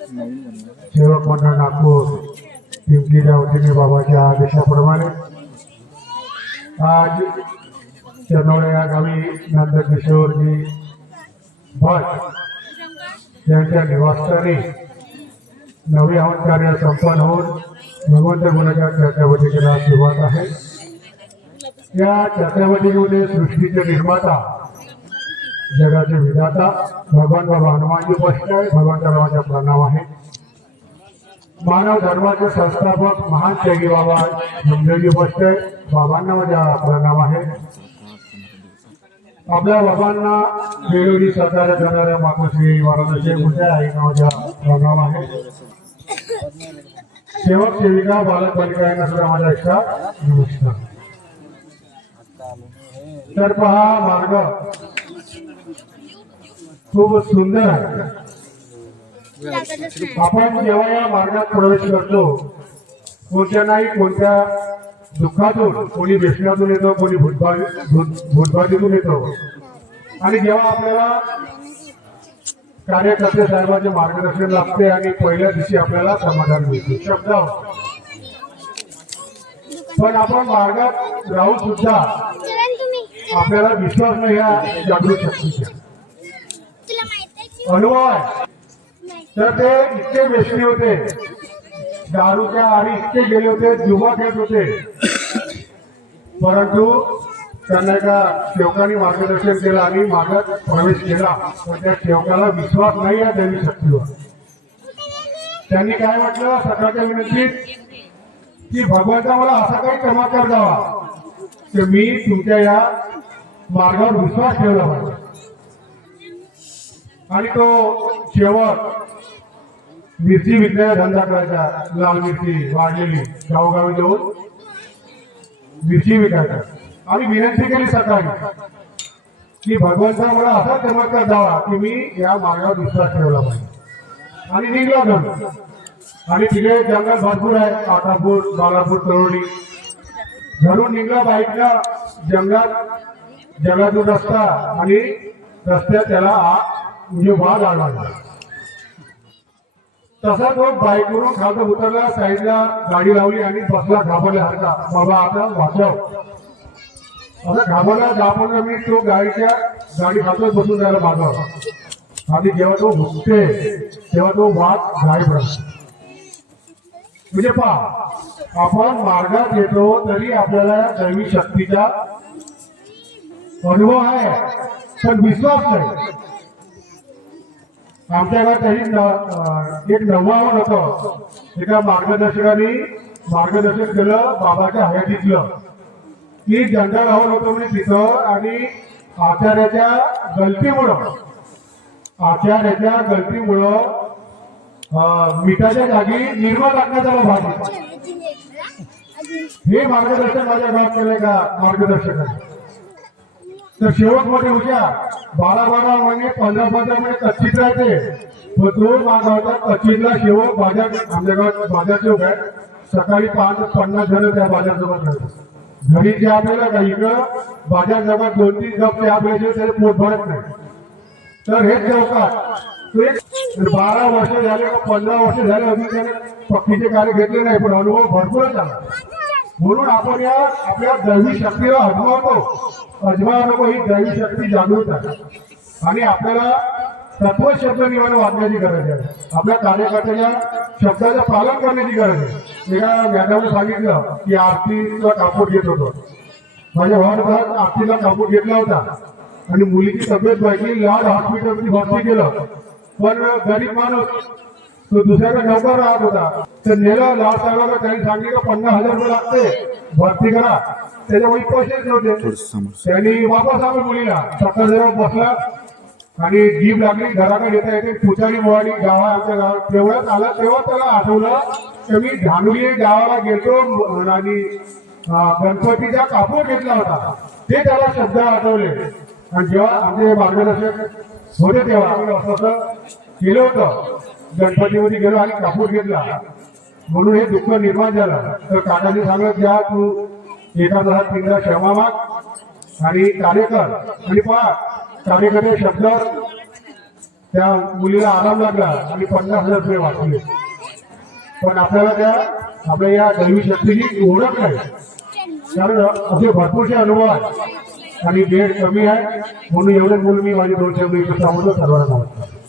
सेवक मंडळ नागपूर पिंपरीच्या वतीने बाबाच्या आदेशाप्रमाणे आज चंदोळे या गावी नंदकिशोरजी भट यांच्या निवासस्थानी नवे हवन कार्य संपन्न होऊन भगवंत गुणाच्या चर्चावतीला सुरुवात आहे। या चर्चावतीमध्ये सृष्टीचे निर्माता जगाचे विधाता भगवान बाबा हनुमानजी उपस्थित आहे। भगवान रामाचा प्रणाम आहे। मानव धर्माचे संस्थापक महान त्यागी बाबा जमदेवजी उपस्थित आहे। बाबांना माझा प्रणाम आहे। आपल्या बाबांना वेळोवेळी सहकार्य करणाऱ्या मातोश्री वाराणसी मोठ्या आईना माझा प्रणाम आहे। सेवक सेविका बालक बालिका यांना सुद्धा माझा इच्छा नमस्कार। तर पहा मार्ग खूप सुंदर आहे। आपण जेव्हा या मार्गात प्रवेश करतो कोणत्या नाही कोणत्या दुःखातून कोणी व्यसनातून येतो कोणी भूतबाधीतून येतो आणि जेव्हा आपल्याला कार्यकर्ते साहेबांचे मार्गदर्शन लागते आणि पहिल्या दिवशी आपल्याला समाधान मिळते शब्द। पण आपण मार्गात राहून सुद्धा आपल्याला विश्वास नाही या जागृत शक्तीचा अनुभव आहे। तर ते इतके व्यसनी होते दारूच्या आणि इतके गेले होते जुवा खेळत होते परंतु त्यांना एका सेवकाने मार्गदर्शन केलं आणि मार्गात प्रवेश केला पण त्या सेवकाला विश्वास नाही या दैवी शक्तीवर। त्यांनी काय म्हटलं सकाळच्या विनंतीत की भगवंता मला असा काही चमत्कार द्यावा की मी तुमच्या या मार्गावर विश्वास ठेवला पाहिजे। आणि तो सेवक मिरची विकण्याचा धंदा करायचा लाल मिरची वाढलेली गावोगावी जाऊन मिरची विकायचा आणि विनंती केली सकाळी की भगवंता मला असा चमत्कार द्यावा की मी या मार्गावर विश्वास ठेवला पाहिजे। आणि निघला घरून आणि तिकडे जंगल भरपूर आहे आटापूर बालापूर तरोडी घरून निघला बाईकला जंगलातून रस्ता आणि रस्त्यात त्याला म्हणजे वाद आढळला। तसा तो बाईकवरून खालून उतरला साईडला गाडी लावली आणि बसला घाबरल्यासारखा बाबा आता वाचव आता घाबरला घाबरला मी तो गाडी खालून बसून जायला मागव आणि जेव्हा तो घुसते तेव्हा तो वाद गायब राहतो। म्हणजे पहा आपण मार्गात येतो तरी आपल्याला दैवी शक्तीचा अनुभव आहे पण विश्वास नाही। आमच्या गावात एक नववाहन होतं एका मार्गदर्शकाने मार्गदर्शन केलं बाबाच्या हयातीतलं की जंगल राहून होतं म्हणजे तिथं आणि आचार्याच्या गलतीमुळं मिठाच्या जागी निर्मा टाकण्यात आला भाजी। हे मार्गदर्शन माझ्या गावात केलंय का मार्गदर्शकाने। तर शेवट मध्ये हुशार 12 महिने 15 महिने कच्चीत राहते व तो मागावता कच्चीतला शेवक बाजार आमच्या गावात बाजार चौक आहे सकाळी 5-50 जण त्या बाजार जवळ राहतात। घरी जे आपल्याला का इकडं बाजार जवळ 2-3 गप ते आपल्याशिवाय त्याचे पोट भरत नाही। तर हे चौकात तो एक 12 वर्ष झाले 15 वर्ष झाले अजून त्याने पक्कीचे कार्य घेतले नाही पण अनुभव भरपूरच आला। म्हणून आपण या आपल्या दैवी शक्तीला अजमावा नको ही दैवी शक्ती जागृत आहे आणि आपल्याला तत्व शब्द निवड वाचण्याची गरज आहे। आपल्या कार्यकर्त्याच्या शब्दाचं पालन करण्याची गरज आहे। एका मॅडमने सांगितलं की आरतीचा कापूर घेत होतो माझ्या भावानं आरतीला कापूर घेतला होता आणि मुलीची तब्येत वाईटली लाड हॉस्पिटलमध्ये भरती केलं पण गरीब माणूस तो दुसऱ्याकडे नौकर राहत होता तर नेलं लाड साहेबांना त्यांनी सांगितलं 50,000 रुपये लागते भरती करा त्याच्या वही पैसेच नव्हते। त्यांनी वापस आलो मुलीला सकाळ जवळ बसला आणि जीभ लागली घराकडे येता येते पुचारी मोवाडी गाव आमच्या गावात तेवढ्यात आला तेव्हा त्याला आठवलं की मी धानुली गावाला गेलो आणि गणपतीचा कापूर घेतला होता ते त्याला शब्द आठवले। आणि जेव्हा आमचे मार्गदर्शक होते तेव्हा आम्ही असं केलं होतं गणपतीमध्ये गेलो आणि कापूर घेतला म्हणून हे दुःख निर्माण झालं। तर काकाने सांगत घ्या तू एका दहा 3 क्षमा माग आणि कार्यकर आणि पहा कार्यकर्ते शब्दावर त्या मुलीला आराम लागला आणि 50,000 रुपये वाचले. पण आपल्याला त्या आपल्या या दैवी शक्तीची ओळख नाही, कारण असे भरपूरसे अनुभव आहेत आणि वेळ कमी आहे म्हणून एवढे बोलून मी माझे 2 शब्द इथे सांगतो. सर्वांना नमस्कार.